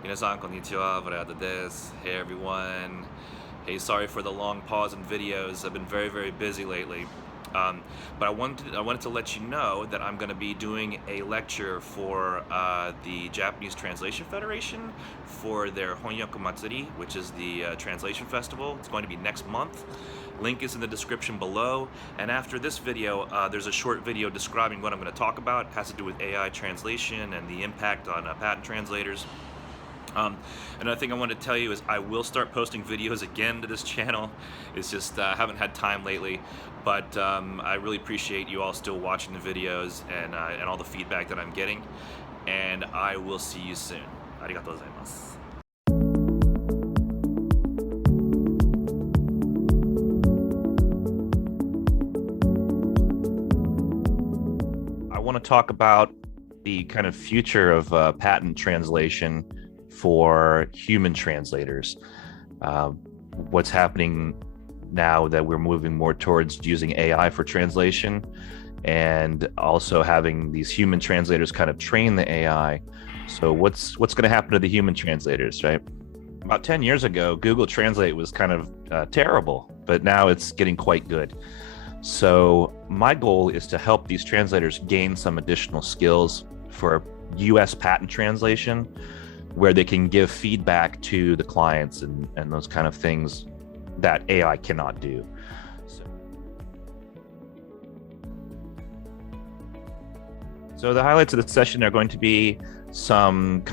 皆さん、こんにちは。Brad des. Hey everyone. Hey, sorry for the long pause in videos. I've been very, very busy lately. But I wanted to let you know that I'm going to be doing a lecture for the Japanese Translation Federation for their Honyaku Matsuri, which is the translation festival. It's going to be next month. Link is in the description below. And after this video, there's a short video describing what I'm going to talk about. It has to do with AI translation and the impact on patent translators. Another thing I wanted to tell you is I will start posting videos again to this channel. It's just I haven't had time lately, but I really appreciate you all still watching the videos and all the feedback that I'm getting. And I will see you soon. ありがとうございます。I want to talk about the kind of future of patent translation for human translators. What's happening now that we're moving more towards using AI for translation and also having these human translators kind of train the AI. So what's going to happen to the human translators, right? About 10 years ago, Google Translate was kind of terrible, but now it's getting quite good. So my goal is to help these translators gain some additional skills for US patent translation, where they can give feedback to the clients and those kind of things that AI cannot do. So the highlights of the session are going to be some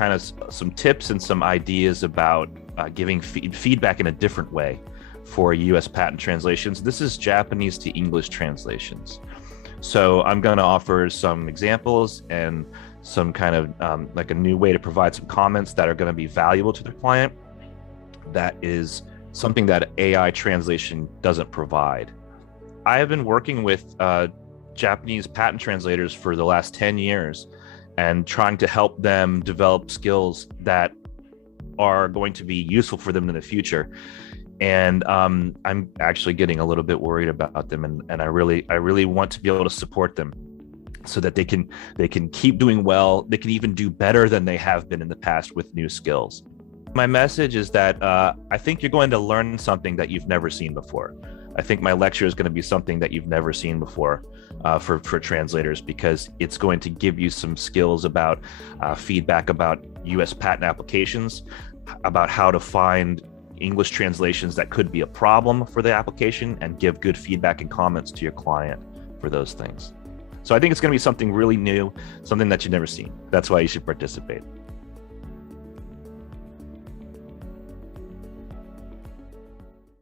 tips and some ideas about giving feedback in a different way for US patent translations. This is Japanese to English translations. So I'm going to offer some examples and some kind of like a new way to provide some comments that are going to be valuable to the client. That is something that AI translation doesn't provide. I have been working with Japanese patent translators for the last 10 years and trying to help them develop skills that are going to be useful for them in the future. And I'm actually getting a little bit worried about them, and I really want to be able to support them so that they can keep doing well. They can even do better than they have been in the past with new skills. My message is that I think you're going to learn something that you've never seen before. I think my lecture is going to be something that you've never seen before for translators, because it's going to give you some skills about feedback about US patent applications, about how to find English translations that could be a problem for the application, and give good feedback and comments to your client for those things. So I think it's going to be something really new, something that you've never seen. That's why you should participate.